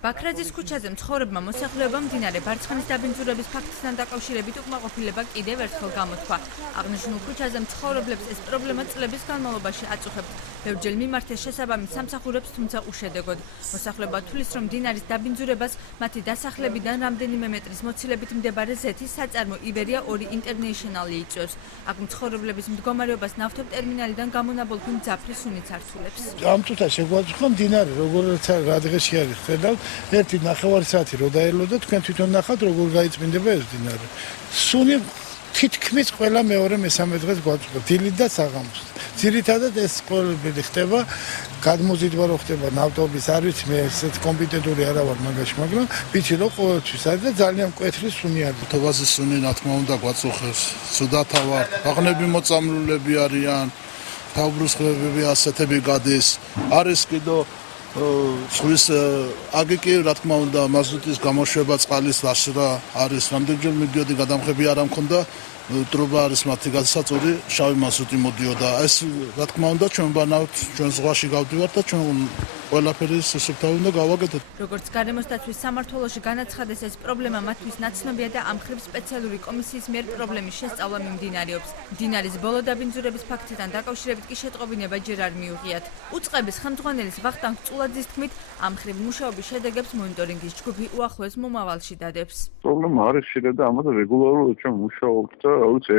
ბაქრაძის ქუჩაზე მცხოვრებმა მოსახლეობამ მდინარე ბარცხანის დაბინძურების ფაქტთან დაკავშირებით უკმაყოფილება კიდევ ერთხელ გამოთქვა. აღნიშნულ ქუჩაზე მცხოვრებლებს ეს პრობლემა წლების განმავლობაში აწუხებთ. ბევრჯერ მიმართეს შესაბამის სამსახურებს, თუმცა უშედეგოდ. მოსახლეობა თვლის, რომ მდინარის დაბინძურებას მათი დასახლებიდან რამდენიმე მეტრის მოცილებით მდებარე ზეთის საწარმო იბერია 2 ინტერნეიშნალი იწვევს. აქ მცხოვრებლების მდგომარეობას ნავთობტერმინალიდან გამონაბოლქვი მძაფრი სუნიც ართულებს. ამ წუთას შეგვაწყო მდინარე როგორც რა დღეში არის ხედავთ ერთი ნახევარი საათი რო დაელოდა თქვენ თვითონ ნახავთ როგორ გაიწმინდება ეს მდინარე. სუნი თითქმის ყველა მეორე მესამე დღეს გვაწყდა დილით და საღამოს. ძირითადად ეს ყველაფერი ხდება გადმოზიდვა რო ხდება ნავთობის არ ვიცი მე ესეთ კომპეტენტური არა ვარ მაგაში მაგრამ ვიცი რომ ყოველთვის არის და ძალიან მკვეთრი სუნი არის. თობაზე სუნი რა თქმა უნდა გვაწუხებს. სუდათა ვარ. აღნები მოწამლულები არიან. თავბრუსხლები ასეთები გადის. არის კიდო ზღვის აგიკი რა თქმა უნდა მაზუტის გამოშვება წყალის დასრა არის რამდენჯერ მიდიოდი გადამხები არ ამქონდა ტრობა არის მათი გადასაწყვეტი შავი მაზუტი მოდიოდა ეს რა თქმა უნდა ჩვენ ბანავთ ჩვენ ზღვაში გავდივართ და ჩვენ ყველაფერი სუსუფთავი უნდა გავაკეთოთ. როგორც გარემოს დაცვის სამმართველოში განაცხადეს ეს პრობლემა მათთვის ნაცნობია და ამ ხრივ სპეციალური კომისიის მიერ პრობლემის შესწავლა მიმდინარეობს. მდინარის ბოლო დაბინძურების ფაქტთან დაკავშირებით კი შეტყობინება ჯერ არ მიუღიათ. უწყების ხელმძღვანელის ვახტანგ წულაძის თქმით, ამ ხრივ მუშაობის შედეგებს მონიტორინგის ჯგუფი უახლოეს მომავალში დადებს. პრობლემა არის შეიძლება და ამაზე რეგულარულად ჩვენ მუშაობთ და ვიცი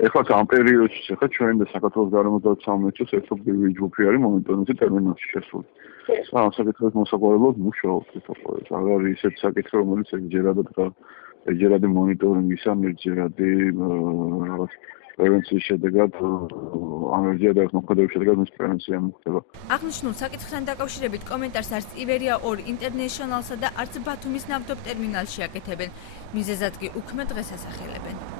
ეხლა ამ პერიოდში ხა ჩვენ და საქართველოს გარემოს დაცვის სამინისტროს ერთობლივი ჯგუფი არის მონიტორინგის ტერმინალში შესული. ამ საკითხებს მოსაგვარებლად მუშაობთ ეს აღარ ისეთ საკითხი რომელიც ეჯერადი მონიტორინგის ან ეჯერადი რაღაც პრევენციის შედეგად ამ ეჯერადი მოქმედების შედეგად მის პრევენცია მოხდება. აღნიშნულ საკითხთან დაკავშირებით კომენტარს არც იბერია 2 ინტერნეიშნალსა და არც ბათუმის ნავთობტერმინალში აკეთებენ. მიზეზად კი უქმე დღეს ასახელებენ.